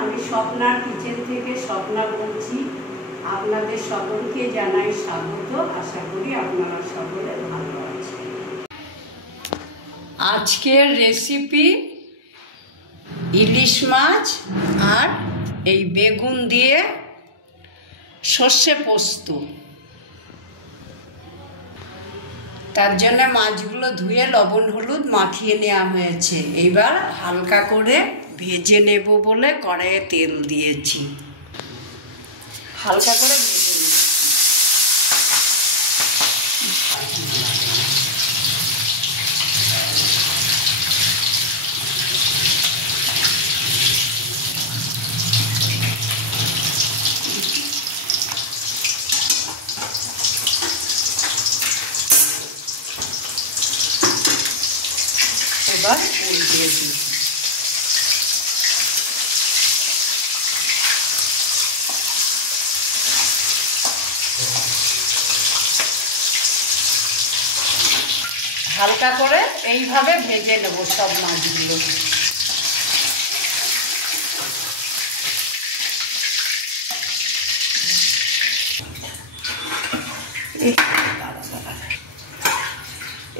আমি স্বপ্নার কিচেন থেকে স্বপ্না বলছি। আপনাদের সকলকে জানাই স্বাগত। আশা করি আপনারা সকলে ভালো আছেন। আজকের রেসিপি ইলিশ মাছ আর এই বেগুন দিয়ে সর্ষে পোস্ত। তার জন্য মাছগুলো ধুয়ে লবণ হলুদ মাখিয়ে নেওয়া হয়েছে। এবার হালকা করে ভেজে নেব বলে কড়াইয়ে তেল দিয়েছি। হালকা করে ভেজে নিচ্ছি। এবার উল্টিয়ে দিই। হালকা করে এইভাবে ভেজে নেব সব মাছগুলো।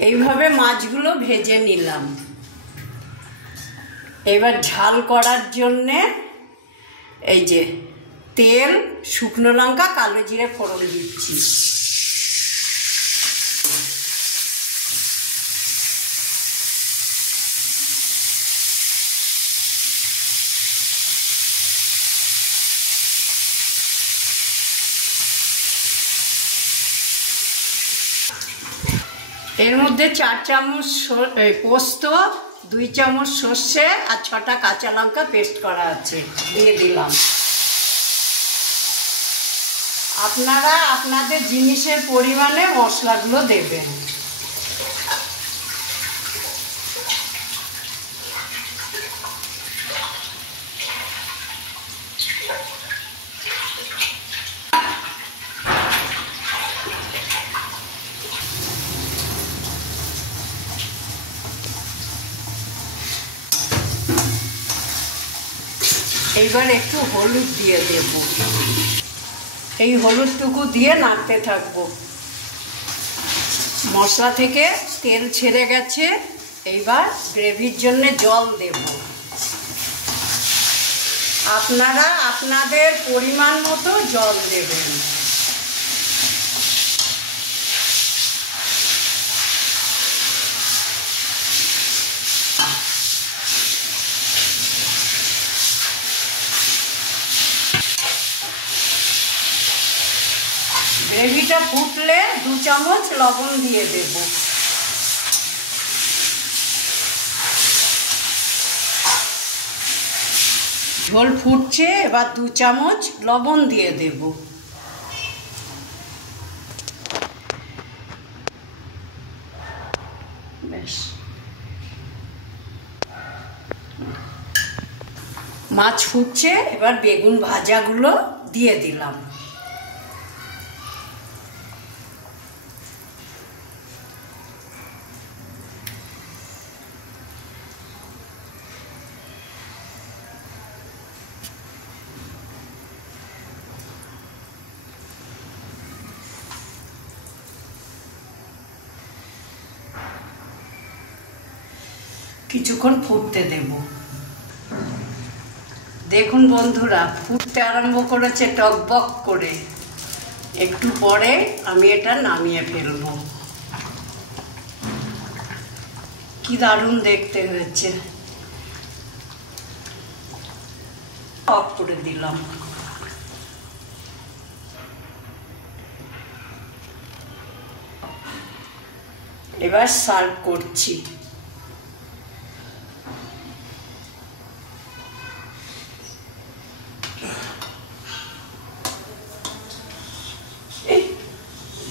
এইভাবে মাছগুলো ভেজে নিলাম। এবার ঝাল করার জন্যে এই যে তেল, শুকনো লঙ্কা, কালো জিরে ফোড়ন দিচ্ছি। এর মধ্যে 4 চামচ পোস্ত, 2 চামচ সর্ষে আর 6টা কাঁচা লঙ্কা পেস্ট করা আছে, দিয়ে দিলাম। আপনারা আপনাদের জিনিসের পরিমাণে মশলাগুলো দেবেন। এইবার একটু হলুদ দিয়ে দেব। এই হলুদটুকু দিয়ে নাড়তে থাকবো। মশলা থেকে তেল ছেড়ে গেছে। এইবার গ্রেভির জন্য জল দেব। আপনারা আপনাদের পরিমাণ মতো জল দেবেন। গ্রেভিটা ফুটলে 2 চামচ লবণ দিয়ে দেব। ঝোল ফুটছে, এবার 2 চামচ লবণ দিয়ে দেব। বেশ, মাছ ফুটছে, এবার বেগুন ভাজাগুলো দিয়ে দিলাম। কিছুক্ষণ ফুটতে দেব। দেখুন বন্ধুরা, ফুটতে আরম্ভ করেছে টকবক করে। একটু পরে আমি এটা নামিয়ে ফেলবো। কি দারুণ দেখতে হয়েছে। অফ করে দিলাম। এবার সার্ভ করছি।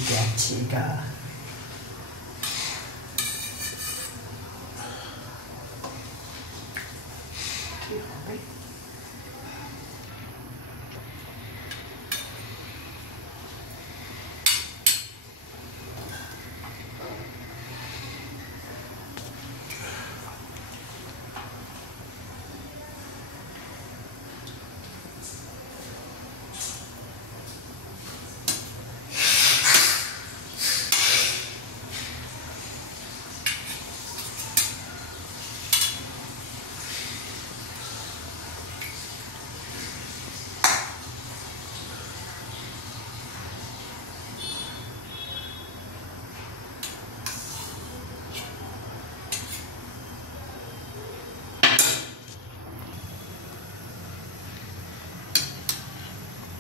গেছিগা।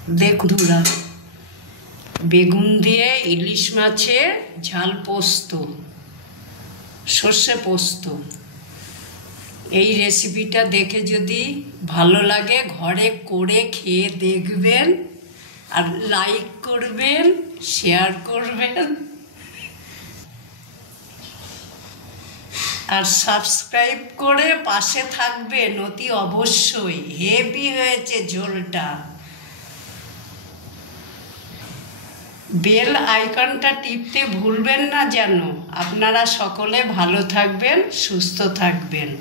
দেখুন বন্ধুরা, বেগুন দিয়ে ইলিশ মাছের ঝাল পোস্ত, সর্ষে পোস্ত। এই রেসিপিটা দেখে যদি ভালো লাগে ঘরে করে খেয়ে দেখবেন, আর লাইক করবেন, শেয়ার করবেন, আর সাবস্ক্রাইব করে পাশে থাকবেন অতি অবশ্যই। হেভি হয়েছে ঝোলটা। বেল আইকনটা টিপতে ভুলবেন না যেন। আপনারা সকলে ভালো থাকবেন, সুস্থ থাকবেন।